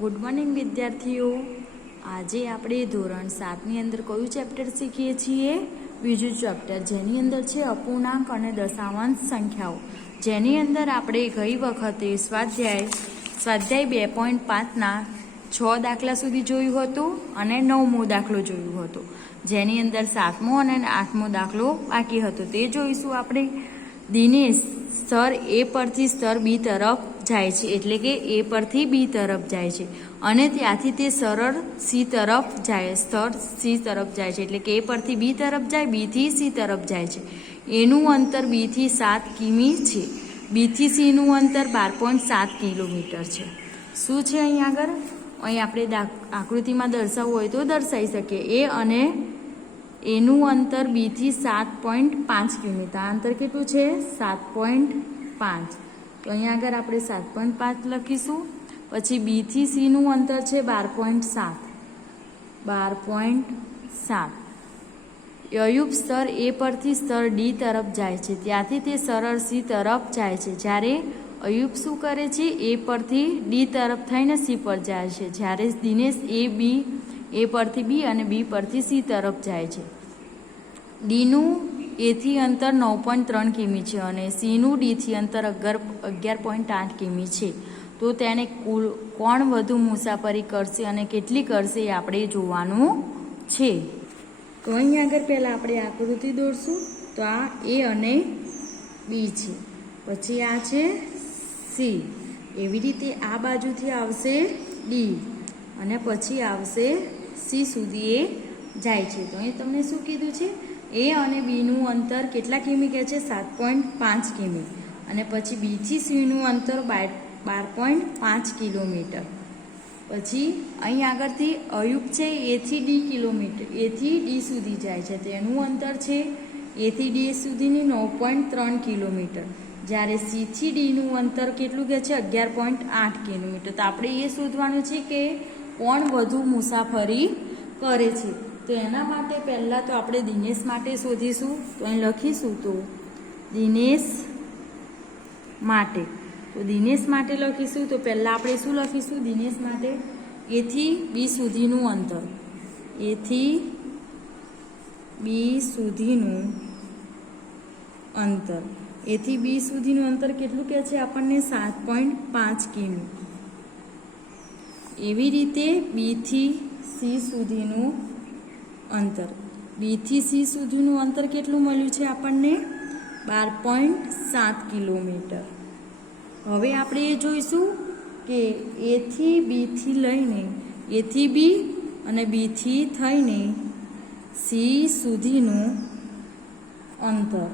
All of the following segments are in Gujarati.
ગુડ મોર્નિંગ વિદ્યાર્થીઓ। આજે આપણે ધોરણ 7ની અંદર કયું ચેપ્ટર શીખીએ છીએ? બીજું ચેપ્ટર, જેની અંદર છે અપૂર્ણાંક અને દશાંશ સંખ્યાઓ, જેની અંદર આપણે ગઈ વખતે સ્વાધ્યાય 2.5ના 6 દાખલા સુધી જોયું હતું અને 9મો દાખલો જોયું હતો, જેની અંદર 7મો અને 8મો દાખલો બાકી હતો, તે જોઈશું આપણે। દિનેશ સ્તર એ પરથી સ્તર બી તરફ જાય છે, એટલે કે એ પરથી બી તરફ જાય છે અને ત્યાંથી તે સરળ સી તરફ જાય, સ્તર સી તરફ જાય છે, એટલે કે એ પરથી બી તરફ જાય, બીથી સી તરફ જાય છે। એનું અંતર બીથી 7 કિમી છે, બીથી સીનું અંતર 12.7 કિલોમીટર છે। શું છે અહીં આગળ? અહીં આપણે આકૃતિમાં દર્શાવવું હોય તો દર્શાવી શકીએ। એ અને એનું અંતર બીથી 7.5 કિલોમીટર, આ અંતર કેટલું છે? 7.5। તો અહીંયા આગળ આપણે 7.5 લખીશું। પછી બીથી સીનું અંતર છે 12.7, 12.7। અયુપ સ્તર એ પરથી સ્તર ડી તરફ જાય છે, ત્યાંથી તે સરળ સી તરફ જાય છે। જ્યારે અયુપ શું કરે છે? એ પરથી ડી તરફ થઈને સી પર જાય છે, જ્યારે દિનેશ એ પરથી બી અને બી પરથી સી તરફ જાય છે। ડીનું એથી અંતર 9.3 કિમી છે અને સીનું ડીથી અંતર 11.8 કિમી છે। તો તેને કોણ વધુ મુસાફરી કરશે અને કેટલી કરશે એ આપણે જોવાનું છે। તો અહીં આગળ પહેલાં આપણે આકૃતિ દોરશું। તો આ એ અને બી છે, પછી આ છે સી, એવી રીતે આ બાજુથી આવશે ડી અને પછી આવશે સી સુધી એ જાય છે। તો અહીં તમને શું કીધું છે? એ અને બીનું અંતર કેટલા કિમી કહે છે? 7.5 કિમી, અને પછી બીથી સીનું અંતર 12.5 કિલોમીટર। પછી અહીં આગળથી અયુપ છે એથી ડી સુધી જાય છે, તેનું અંતર છે એથી ડી સુધીની 9.3 કિલોમીટર, જ્યારે સીથી ડીનું અંતર કેટલું કહે છે? 11.8 કિલોમીટર। તો આપણે એ શોધવાનું છે કે કોણ વધુ મુસાફરી કરે છે। તો એના માટે પહેલાં તો આપણે દિનેશ માટે શોધીશું। તો અહીં લખીશું તો દિનેશ માટે, તો દિનેશ માટે લખીશું તો પહેલાં આપણે શું લખીશું? દિનેશ માટે એથી બી સુધીનું અંતર, એથી બી સુધીનું અંતર, એથી બી સુધીનું અંતર કેટલું કહે છે આપણને? 7.5 કિમી। એવી રીતે બીથી સી સુધીનું અંતર, બીથી સી સુધીનું અંતર કેટલું મળ્યું છે આપણને? 12.7 કિલોમીટર। હવે આપણે એ જોઈશું કે એથી બીથી લઈને, એથી બી અને બીથી થઈને સી સુધીનું અંતર,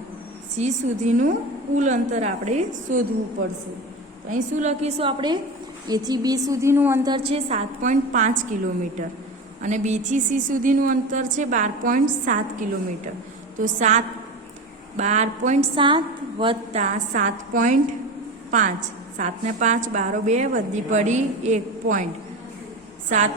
સી સુધીનું કુલ અંતર આપણે શોધવું પડશે। તો અહીં શું લખીશું આપણે? એથી બી સુધીનું અંતર છે 7.5 કિલોમીટર અને બીથી સી સુધીનું અંતર છે 12.7 કિલોમીટર। તો 12.7 વત્તા 7.5, 7 ને 5 12 2 વધી પડી 1.7,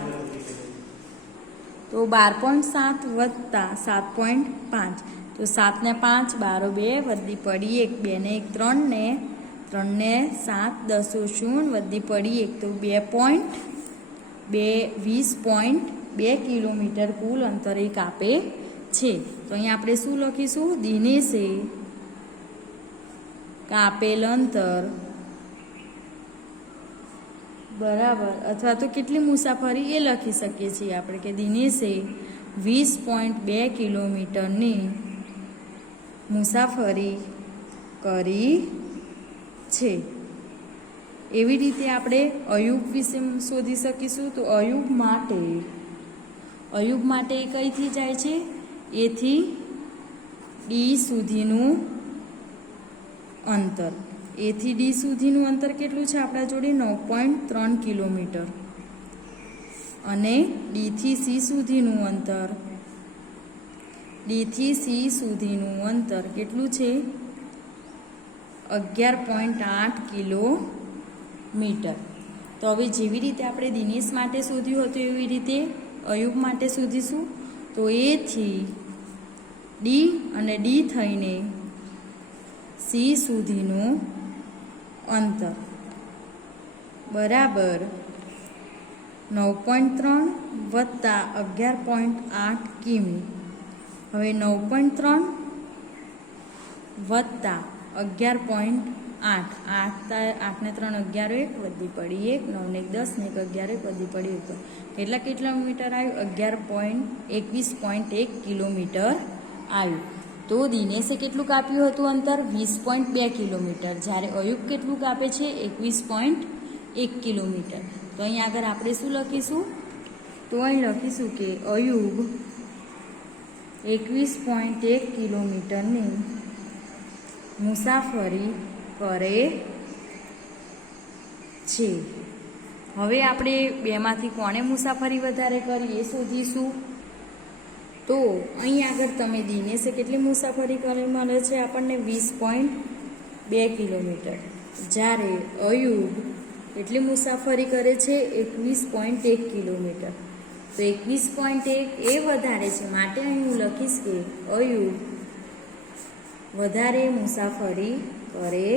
તો 12.7 વત્તા 7.5, તો 7 ને 5 12 2 વધી પડી 1, 2 ને 1 3 ને 3 ને 7 10 0 વધી પડી 1, તો 20.2 કિલોમીટર કુલ અંતર એક આપે છે। તો અહીંયા આપણે શું લખીશું? દિનેશે કાપેલ અંતર બરાબર, અથવા તો કેટલી મુસાફરી એ લખી શકીએ છીએ આપણે કે દિનેશે 20.2 કિલોમીટરની મુસાફરી કરી છે। એવી રીતે આપણે અયુબ વિશે શોધી શકીશું। તો અયુબ માટે કઈથી જાય છે? એથી ડી સુધીનું અંતર, એથી ડી સુધીનું અંતર કેટલું છે આપણા જોડે? 9.3 કિલોમીટર, અને ડીથી સી સુધીનું અંતર કેટલું છે? 11.8 કિલોમીટર। તો હવે જેવી રીતે આપણે દિનેશ માટે શોધ્યું હતું એવી રીતે અયુબ માટે શોધીશું। તો એથી ડી અને ડી થઈને સી સુધીનું અંતર બરાબર 9.3 વત્તા 11.8 કિમી. હવે 9.3 વત્તા 11.8, 8 ને 3 11 1 વધી પડી 1, 9 ને 10 ને 1 11 1 વધી પડી 1. કેટલા કિલોમીટર આવ્યું? 21.1 કિલોમીટર આવ્યું. તો દિનેશે કેટલું કાપ્યું હતું અંતર? 20.2 કિલોમીટર. જ્યારે અયુબ કેટલું કાપે છે? 21.1 કિલોમીટર. તો અહીં આગળ આપણે શું લખીશું? તો અહીં લખીશું કે અયુબ 21.1 કિલોમીટરની મુસાફરી કરે છે. હવે આપણે બેમાંથી કોણે મુસાફરી વધારે કરી એ શોધીશું. તો અહીં આગળ તમે દિનેશે કેટલી મુસાફરી કરી મળે છે આપણને? 20.2 કિલોમીટર. જ્યારે અયુબ કેટલી મુસાફરી કરે છે? 21.1 કિલોમીટર. તો 21.1 એ વધારે છે, માટે અહીં હું લખીશ કે અયુબ વધારે મુસાફરી કરે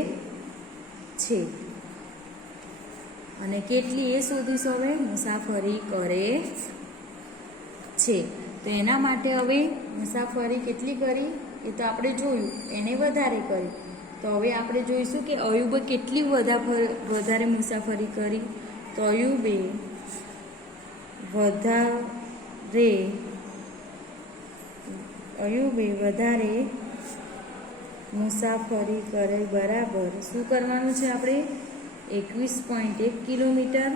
છે. અને કેટલી એ શોધીશું હવે? મુસાફરી કરે છે. તો એના માટે હવે મુસાફરી કેટલી કરી એ તો આપણે જોયું, એને વધારે કરી. તો હવે આપણે જોઈશું કે અયુબે કેટલી વધારે મુસાફરી કરી. તો અયુબે વધારે મુસાફરી કરે બરાબર શું કરવાનું છે આપણે? 21.1 કિલોમીટર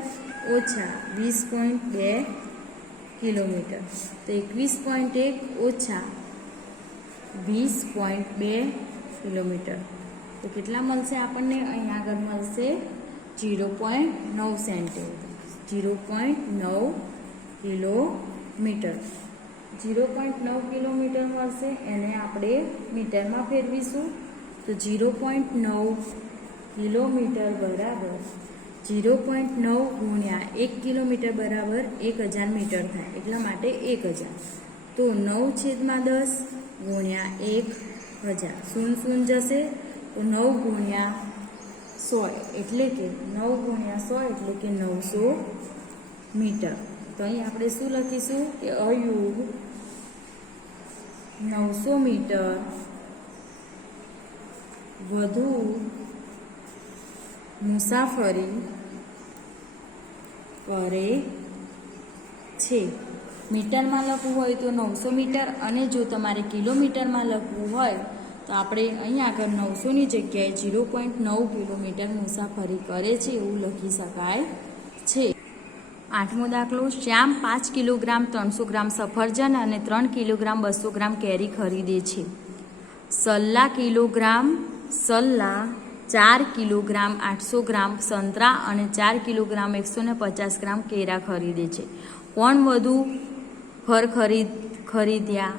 ઓછા 20.2 કિલોમીટર. તો 21.1 ઓછા 20.2 કિલોમીટર. તો કેટલા મળશે આપણને? અહીં આગળ મળશે 0.9 સેન્ટીમીટર. 0.9 કિલોમીટર. 0.9 કિલોમીટર મળશે. એને આપણે મીટરમાં ફેરવીશું. તો 0.9 કિલોમીટર બરાબર 0.9 ગુણ્યા 1 કિલોમીટર બરાબર 1000 મીટર થાય. એટલા માટે 1000. તો 9/10 ગુણ્યા 1000. શૂન્ય શૂન્ય જશે. તો 9 ગુણ્યા 100 એટલે કે 9 ગુણ્યા 100 એટલે કે 900 મીટર. તો અહીં આપણે શું લખીશું કે અયુબ 900 મીટર વધુ મુસાફરી કરે છે. મીટરમાં લખવું હોય તો 900 મીટર, અને જો તમારે કિલોમીટરમાં લખવું હોય તો આપણે અહીં આગળ 900ની જગ્યાએ 0.9 કિલોમીટર મુસાફરી કરે છે એવું લખી શકાય છે. 8મો દાખલો. શ્યામ 5 કિલોગ્રામ 300 ગ્રામ સફરજન અને 3 કિલોગ્રામ 200 ગ્રામ કેરી ખરીદે છે. સલ્લા 4 કિલોગ્રામ 800 ગ્રામ સંતરા અને 4 કિલોગ્રામ 150 ગ્રામ કેરા ખરીદે છે. કોણ વધુ ફળ ખરીદ્યા?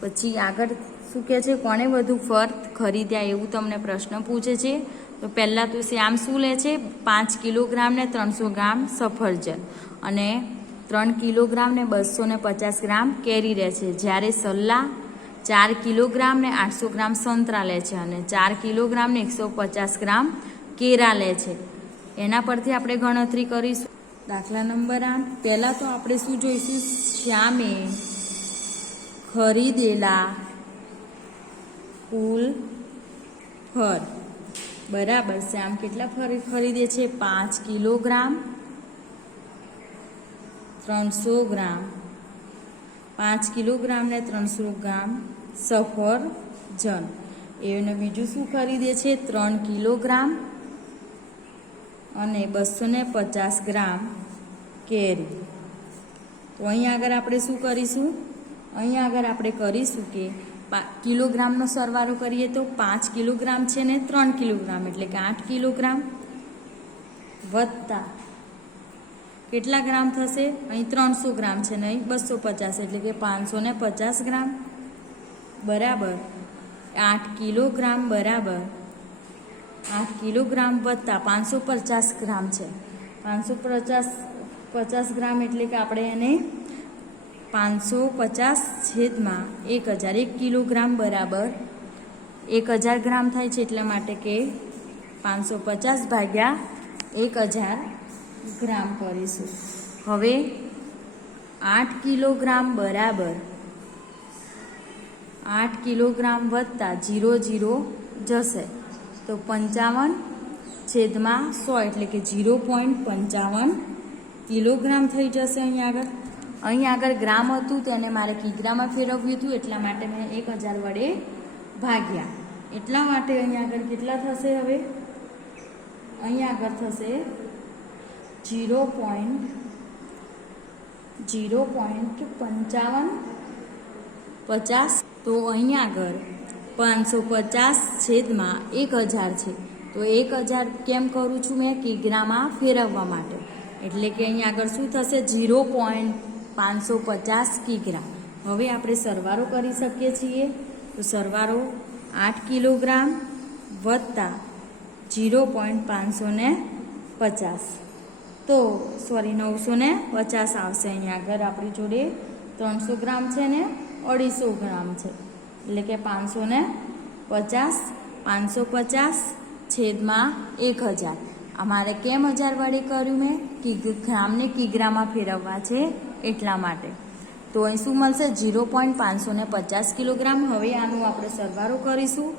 પછી આગળ શું કહે છે? કોણે વધુ ફળ ખરીદ્યા એવું તમને પ્રશ્ન પૂછે છે. તો પહેલાં તો શ્યામ શું લે છે? 5 કિલોગ્રામ ને 300 ગ્રામ સફરજન અને 3 કિલોગ્રામ ને 250 ગ્રામ કેરી લે છે. જ્યારે સલ્લા 4 કિલોગ્રામ ને 800 ગ્રામ સંતરા લે છે અને 4 કિલોગ્રામ ને 150 ગ્રામ કેરા લે છે. એના પરથી આપણે ગણતરી કરીશું. દાખલા નંબર 8. પહેલાં તો આપણે શું જોઈશું? શ્યામે ખરીદેલા કુલ ફળ બરાબર શ્યામ કેટલા ખરીદે છે? 5 કિલોગ્રામ 300 ગ્રામ 5 કિલોગ્રામ ને 300 ગ્રામ સફરજન. એને બીજું શું ખરીદે છે? 3 કિલોગ્રામ અને 250 ગ્રામ કેરી. તો અહીં આગળ આપણે શું કરીશું? અહીં આગળ આપણે કરીશું કે કિલોગ્રામનો સરવાળો કરીએ તો 5 કિલોગ્રામ છે ને 3 કિલોગ્રામ એટલે કે 8 કિલોગ્રામ વત્તા કેટલા ગ્રામ થશે? અહીં 300 ગ્રામ છે ને અહીં 250 એટલે કે 550 ગ્રામ બરાબર 8 કિલોગ્રામ બરાબર 8 કિલોગ્રામ વત્તા 550 ગ્રામ છે. 550 ગ્રામ એટલે કે આપણે એને 550/1000 1 કિલોગ્રામ બરાબર 1000 ગ્રામ થાય છે. એટલા માટે કે 550/1000 ગ્રામ કરીશું. હવે 8 કિલોગ્રામ બરાબર 8 કિલોગ્રામ વત્તા 0 0 જશે તો 55/100 એટલે કે 0.55 કિલોગ્રામ થઈ જશે. અહીં આગળ ગ્રામ હતું તેને મારે કિગ્રામાં ફેરવ્યું હતું એટલા માટે મેં 1000 વડે ભાગ્યા. એટલા માટે અહીં આગળ કેટલા થશે? હવે અહીં આગળ થશે 0.55 તો અહીં આગળ 550/1000 છે તો 1000 કેમ કરું છું મેં? કિગ્રામાં ફેરવવા માટે. એટલે કે અહીં આગળ શું થશે? 0.550 કિગ્રા. હવે આપણે સરવાળો કરી શકીએ છીએ. તો સરવાળો 8 કિલોગ્રામ વત્તા 0.550 તો 950 આવશે. અહીં આગળ આપણી જોડે 300 ગ્રામ છે ને 250 ગ્રામ છે એટલે કે 550/1000 અમારે કેમ 1000 વડે કર્યું મેં? ગ્રામને કિગ્રામાં ફેરવવા છે એટલા માટે. તો અહીં શું મળશે? 0.550 કિલોગ્રામ. હવે આનું આપણે સરવાળો કરીશું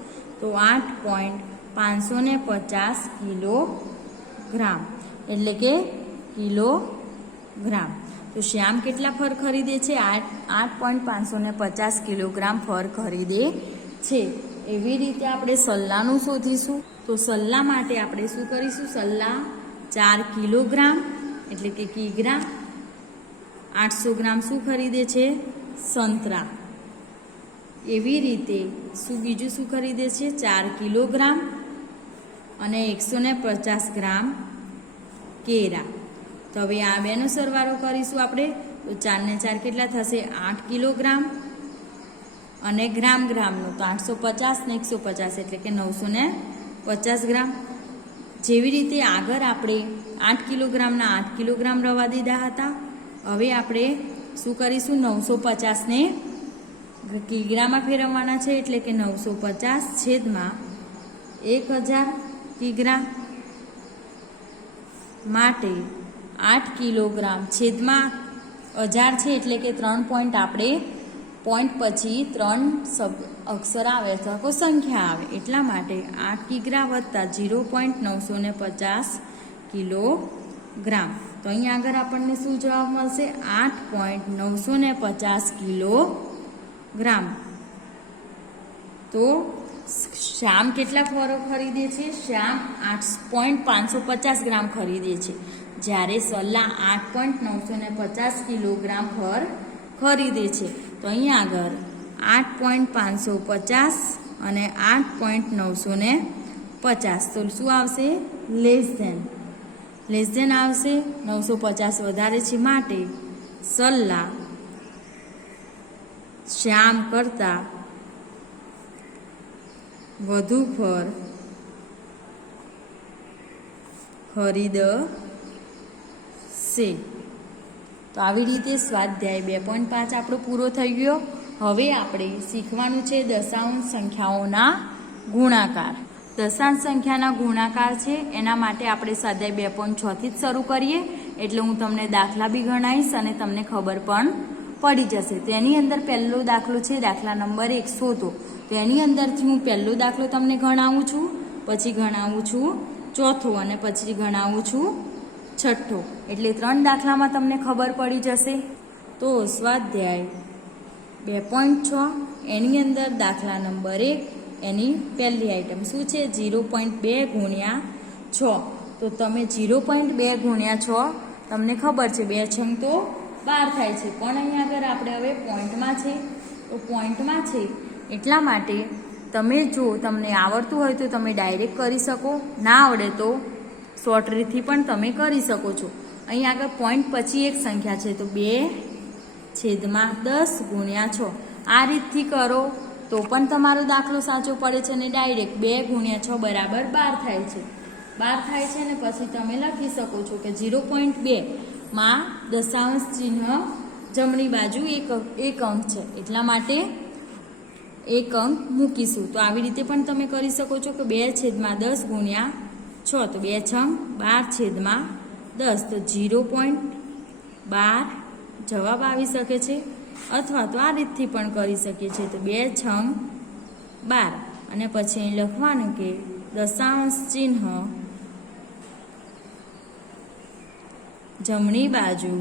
તો 8.550 કિલોગ્રામ એટલે કે કિલોગ્રામ. તો શ્યામ કેટલા ફળ ખરીદે છે? 8.550 કિલોગ્રામ ફળ ખરીદે છે. એવી રીતે આપણે સલ્લાનું શોધીશું. તો સલ્લા માટે આપણે શું કરીશું? સલ્લા 4 કિલોગ્રામ એટલે કે કિગ્રા. 800 ગ્રામ શું ખરીદે છે? સંતરા. એવી રીતે બીજું શું ખરીદે છે? 4 કિલોગ્રામ અને 150 ગ્રામ કેરા. તો હવે આ બેનો સરવાળો કરીશું આપણે. તો 4 ને 4 કેટલા થશે? 8 કિલોગ્રામ અને ગ્રામનું તો 850 ને 150 એટલે કે 950 ગ્રામ. જેવી રીતે આગળ આપણે 8 કિલોગ્રામના 8 કિલોગ્રામ રવા દીધા હતા. હવે આપણે શું કરીશું? 950 ને કિગ્રામાં ફેરવવાના છે એટલે કે 950/1000 કિગ્રા માટે 8 કિલોગ્રામ છેદમાં 1000 છે એટલે કે 3 પોઈન્ટ આપણે પોઈન્ટ પછી 3 અક્ષર આવે અથવા કોઈ સંખ્યા આવે એટલા માટે 8 કિગ્રા વત્તા 0.950 કિલોગ્રામ. તો અહીં આગળ આપણને શું જવાબ મળશે? 8.950 કિલોગ્રામ. તો શ્યામ કેટલા ફળ ખરીદે છે? શ્યામ 8.550 ગ્રામ ખરીદે છે જ્યારે સલ્લા 8.950 કિલોગ્રામ ફળ ખરીદે છે. તો અહીં આગળ 8.550 અને 8.950 તો શું આવશે? લેસ ધેન આવશે. 950 વધારે છે માટે સલ્લા શ્યામ કરતા વધુ ફળ ખરીદશે. તો આવી રીતે સ્વાધ્યાય 2.5 આપણો પૂરો થઈ ગયો. હવે આપણે શીખવાનું છે દશાંશ સંખ્યાઓના ગુણાકાર. દશાંશ સંખ્યાના ગુણાકાર છે એના માટે આપણે સ્વાધ્યાય 2.6 થી જ શરૂ કરીએ એટલે હું તમને દાખલા બી ગણાવીશ અને તમને ખબર પણ પડી જશે. તેની અંદર પહેલો દાખલો છે દાખલા નંબર 100. તો તેની અંદરથી હું પહેલો દાખલો તમને ગણાવું છું, પછી ગણાવું છું ચોથો અને પછી ગણાવું છું છઠ્ઠો. એટલે 3 દાખલામાં તમને ખબર પડી જશે. તો સ્વાધ્યાય 2.6 એની અંદર દાખલા નંબર 1 એની પહેલી આઈટમ શું છે? 0.2 ગુણ્યા 6. તો તમે 0.2 ગુણ્યા 6 તમને ખબર છે 2 છંગ તો 12 થાય છે પણ અહીં આગળ આપણે હવે પોઈન્ટમાં છે તો પોઈન્ટમાં છે એટલા માટે તમે જો તમને આવડતું હોય તો તમે ડાયરેક્ટ કરી શકો, ના આવડે તો શોર્ટ રીતથી પણ તમે કરી શકો છો. અહીં આગળ પોઈન્ટ પછી એક સંખ્યા છે તો 2/10 ગુણ્યા 6 આ રીતથી કરો તો પણ તમારો દાખલો સાચો પડે છે અને ડાયરેક્ટ 2 ગુણ્યા 6 બરાબર 12 થાય છે. 12 થાય છે ને પછી તમે લખી શકો છો કે 0.2 માં દશાંશ ચિહ્ન જમણી બાજુ એક અંક છે એટલા માટે એક અંક મૂકીશું. તો આવી રીતે પણ તમે કરી શકો છો કે 2/10 ગુણ્યા 6 તો 2 છંગ 12/10 તો 0.2 12 જવાબ આવી શકે છે, અથવા તો આ રીતથી પણ કરી શકીએ છીએ. તો 2 6 12 અને પછી અહીં લખવાનું કે દશાંશ ચિહ્ન જમણી બાજુ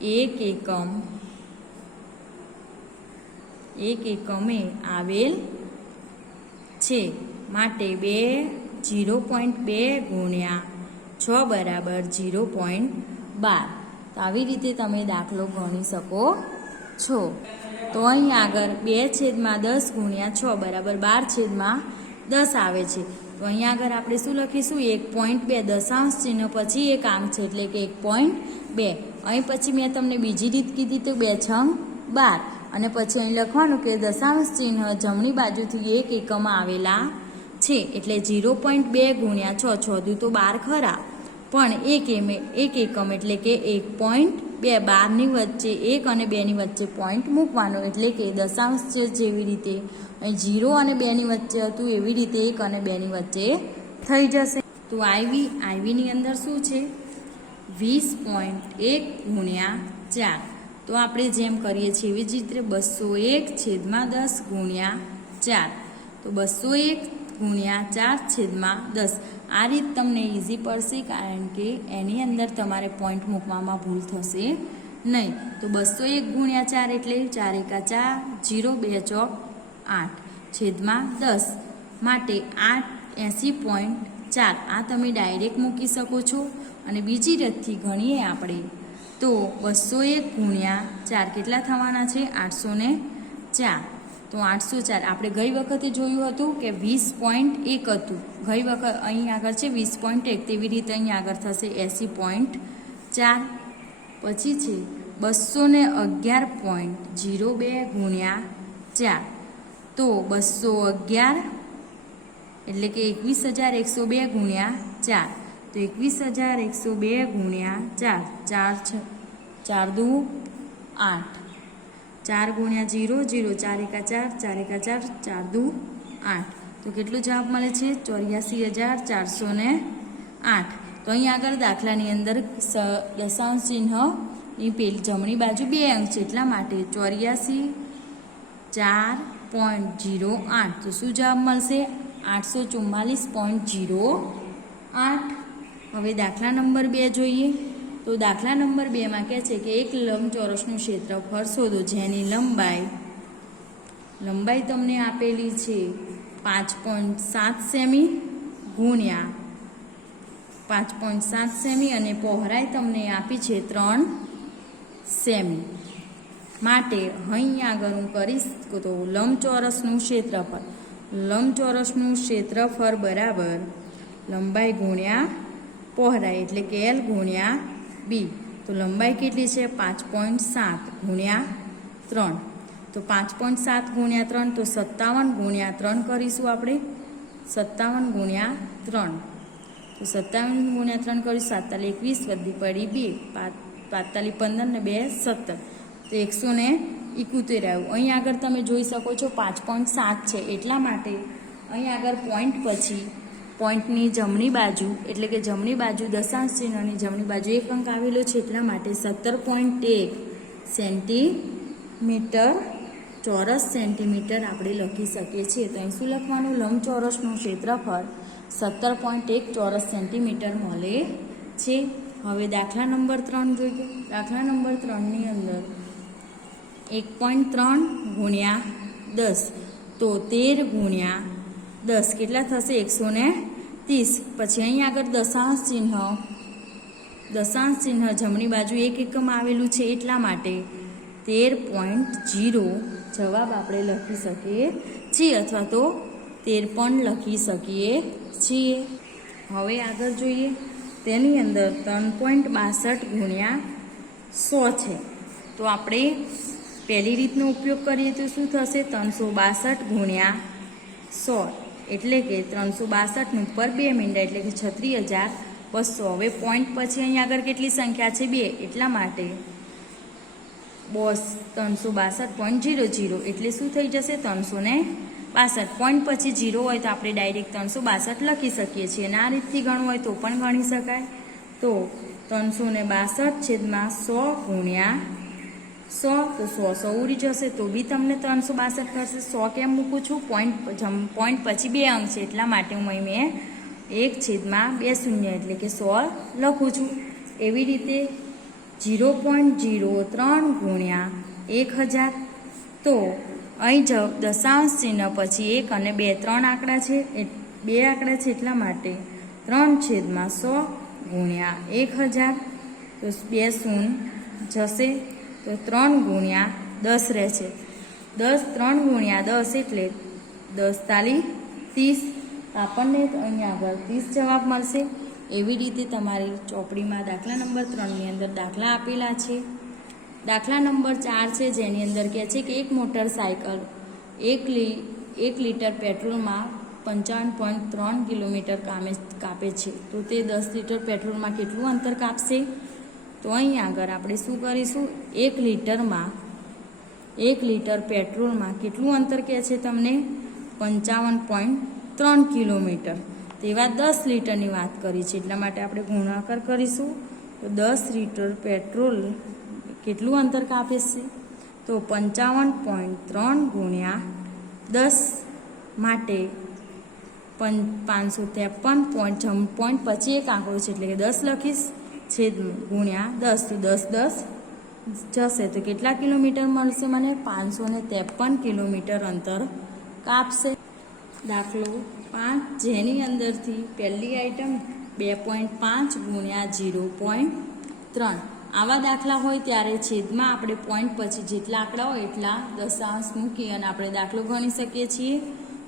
1 એકમે આવેલ છે, માટે 0.2 ગુણ્યા 6 બરાબર 0.12. તો આવી રીતે તમે દાખલો ગણી શકો છો. તો અહીં આગળ 2/10 ગુણ્યા 6 બરાબર 12/10 આવે છે. તો અહીં આગળ આપણે શું લખીશું? 1.2 દશાંશ ચિહ્ન પછી એક આંક છે એટલે કે 1.2. અહીં પછી મેં તમને બીજી રીત કીધી તો 2 6 12 અને પછી અહીં લખવાનું કે દશાંશ ચિહ્ન જમણી બાજુથી 1 એકમ આવેલા છે એટલે 0.2 ગુણ્યા 6 6 તો 12 ખરા, પણ 1 એકમ એટલે કે 1.2. 12ની વચ્ચે 1 અને 2ની વચ્ચે પોઈન્ટ મૂકવાનો એટલે કે દશાંશ જેવી રીતે અહીં 0 અને 2ની વચ્ચે હતું એવી રીતે 1 અને 2ની વચ્ચે થઈ જશે. તો આઈવીની અંદર શું છે? 20.1 ગુણ્યા 4. તો આપણે જેમ કરીએ છીએ એવી જ રીતે 201/10 ગુણ્યા 4. તો 201 ગુણ્યા 4/10. આ રીત તમને ઇઝી પડશે કારણ કે એની અંદર તમારે પોઈન્ટ મૂકવામાં ભૂલ થશે નહીં. તો 201 ગુણ્યા 4 એટલે 4 એકા 4 0 2 ચોક 8/10 માટે 80.4. આ તમે ડાયરેક્ટ મૂકી શકો છો. અને બીજી રીતથી ગણીએ આપણે તો 201 ગુણ્યા 4 કેટલા થવાના છે? 804. તો 804 આપણે ગઈ વખતે જોયું હતું કે 20.1 હતું. ગઈ વખત અહીં આગળ છે 20.1, તેવી રીતે અહીં આગળ થશે 80.4. પછી છે 211.02 ગુણ્યા 4. તો 211 એટલે કે 21,102 ગુણ્યા 4. તો 21,102 ગુણ્યા 4 4 દુ 8 4 ગુણ્યા 0 0 4 એકા 4 4 એકા 4 4 દુ 8. તો કેટલો જવાબ મળે છે? 84,408. તો અહીં આગળ દાખલાની અંદર દશાંશ ચિહ્નની પેલી જમણી બાજુ 2 અંક છે એટલા માટે 84.08. તો શું જવાબ મળશે? 844.08. હવે દાખલા નંબર 2 જોઈએ. તો દાખલા નંબર 2માં કહે છે કે એક લંબચોરસનું ક્ષેત્રફળ શોધો જેની લંબાઈ તમને આપેલી છે 5.7 સેમી ગુણ્યા 5.7 સેમી અને પહોળાઈ તમને આપી છે 3 સેમી. માટે અહીં આગળ હું કરીશ તો લંબચોરસનું ક્ષેત્રફળ બરાબર લંબાઈ ગુણ્યા પહોળાઈ એટલે કે L ગુણ્યા B. તો લંબાઈ કેટલી છે? 5.7 ગુણ્યા 3. તો 5.7 ગુણ્યા 3 તો 57 ગુણ્યા 3 કરીશું આપણે. 57 ગુણ્યા 3. તો 57 ગુણ્યા 3 કરીશું. 47 21 વધી પડી 2 45 15 ને 2 17. તો 171 આવ્યું. અહીં આગળ તમે જોઈ શકો છો 5.7 છે એટલા માટે અહીં આગળ પોઈન્ટ પછી પોઈન્ટની જમણી બાજુ એટલે કે જમણી બાજુ દશાંશ ચિહ્નની જમણી બાજુ એક અંક આવેલો છે એટલા માટે 17.1 સેન્ટીમીટર ચોરસ સેન્ટીમીટર આપણે લખી શકીએ છીએ. તો અહીં શું લખવાનું? લંબચોરસનું ક્ષેત્રફળ 17.1 ચોરસ સેન્ટીમીટર મળે છે. હવે દાખલા નંબર 3 જોઈએ. દાખલા નંબર 3ની અંદર 1.3 ગુણ્યા 10 તો 13 ગુણ્યા 10 કેટલા થશે? 130. પછી અહીં આગળ દશાંશ ચિહ્ન જમણી બાજુ 1 એકમ આવેલું છે એટલા માટે 13.0 જવાબ આપણે લખી શકીએ છીએ અથવા તો 13 પણ લખી શકીએ છીએ. હવે આગળ જોઈએ. તેની અંદર 3.62 ગુણ્યા 100 છે. તો આપણે પહેલી રીતનો ઉપયોગ કરીએ તો શું થશે? 362 ગુણ્યા 100 એટલે કે 362 ઉપર 2 મીંડા એટલે કે 36,200. હવે પોઈન્ટ પછી અહીં આગળ કેટલી સંખ્યા છે? 2 એટલા માટે 362.00 એટલે શું થઈ જશે? 362. પોઈન્ટ પછી 0 હોય તો આપણે ડાયરેક્ટ 362 લખી શકીએ છીએ અને આ રીતથી ગણવું હોય તો પણ ગણી શકાય. તો 362/100 ગુણ્યા 100 તો 100 ઉડી જશે તો બી તમને 362 કરશે. 100 કેમ મૂકું છું? પોઈન્ટ પછી 2 અંક છે એટલા માટે હું અહીં મેં 1/2 શૂન્ય એટલે કે 100 લખું છું. એવી રીતે 0.03 ગુણ્યા 1000 તો અહીં દશાંશ ચિહ્ન પછી 1 અને 2 3 આંકડા છે, 2 આંકડા છે એટલા માટે 3/100 ગુણ્યા 1000 તો 2 શૂન્ય જશે તો 3 ગુણ્યા 10 રહેશે. 3 ગુણ્યા 10 એટલે 10 તાલી 30. આપણને અહીં આગળ 30 જવાબ મળશે. એવી રીતે તમારી ચોપડીમાં દાખલા નંબર 3ની અંદર દાખલા આપેલા છે. દાખલા નંબર 4 છે જેની અંદર કહે છે કે એક મોટરસાયકલ 1 લીટર પેટ્રોલમાં 55.3 કિલોમીટર કાપે છે તો તે 10 લીટર પેટ્રોલમાં કેટલું અંતર કાપશે? તો અહીં આગળ આપણે શું કરીશું? 1 લીટર પેટ્રોલમાં કેટલું અંતર કહે છે તમને? 55.3 કિલોમીટર. તેવા 10 લીટરની વાત કરી છે એટલા માટે આપણે ગુણાકાર કરીશું. તો 10 લીટર પેટ્રોલ કેટલું અંતર કાપે છે? તો 55.3 ગુણ્યા 10 માટે 553 પોઈન્ટ પછી એક આંકડો છે એટલે કે 10 લખીશ છેદ ગુણ્યા 10 તો 10 જશે તો કેટલા કિલોમીટર મળશે મને? 553 કિલોમીટર અંતર કાપશે. દાખલો 5 જેની અંદરથી પહેલી આઈટમ 2.5 ગુણ્યા 0.3 આવા દાખલા હોય ત્યારે છેદમાં આપણે પોઈન્ટ પછી જેટલા આંકડા હોય એટલા દશાંશ મૂકી અને આપણે દાખલો ગણી શકીએ છીએ.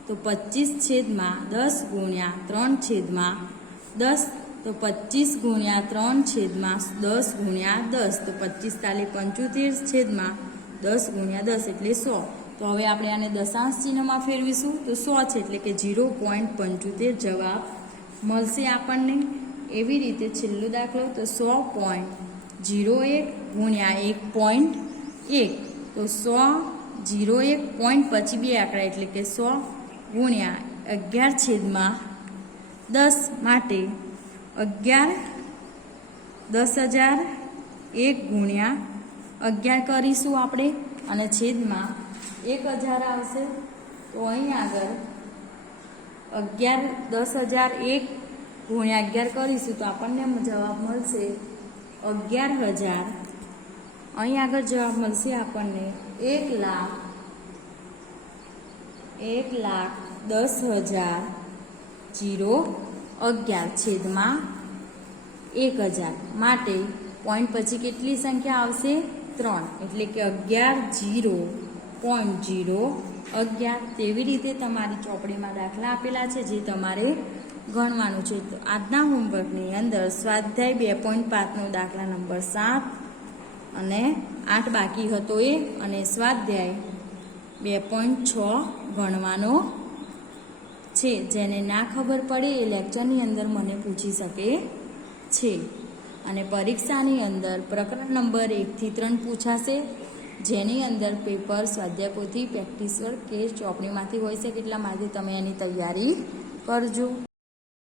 તો 25/10 ગુણ્યા 3/10 તો 25 ગુણ્યા 3/10 ગુણ્યા 10 તો 25 તાલી 75/10 ગુણ્યા 10 એટલે 100. તો હવે આપણે આને દશાંશ ચિહ્નમાં ફેરવીશું તો 100 છે એટલે કે 0.75 જવાબ મળશે આપણને. એવી રીતે છેલ્લો દાખલો તો 100.01 ગુણ્યા 1.1 તો 100 પોઈન્ટ પછી 2 આંકડા એટલે કે 100 ગુણ્યા 11/10 માટે 10,001 ગુણ્યા 11 કરીશું આપણે અને છેદમાં 1000 આવશે. તો અહીં આગળ 10,001 ગુણ્યા 11 કરીશું તો આપણને જવાબ મળશે 11,000. અહીં આગળ જવાબ મળશે આપણને 1,10,011 છેદમાં 1000 માટે પોઈન્ટ પછી કેટલી સંખ્યા આવશે? 3 એટલે કે 11,0.011. તેવી રીતે તમારી ચોપડીમાં દાખલા આપેલા છે જે તમારે ગણવાનું છે. તો આજના હોમવર્કની અંદર સ્વાધ્યાય 2.5નો દાખલા નંબર 7 અને 8 બાકી હતો એ અને સ્વાધ્યાય 2.6 ગણવાનો છે. જેને ના ખબર પડે એ લેક્ચરની અંદર મને પૂછી શકે છે. અને પરીક્ષાની અંદર પ્રકરણ નંબર 1 થી 3 પૂછાશે જેની અંદર પેપર સ્વાધ્યાય પોથી પ્રેક્ટિસ વર્ક કે ચોપડીમાંથી હોય છે કેટલા માટે તમે એની તૈયારી કરજો.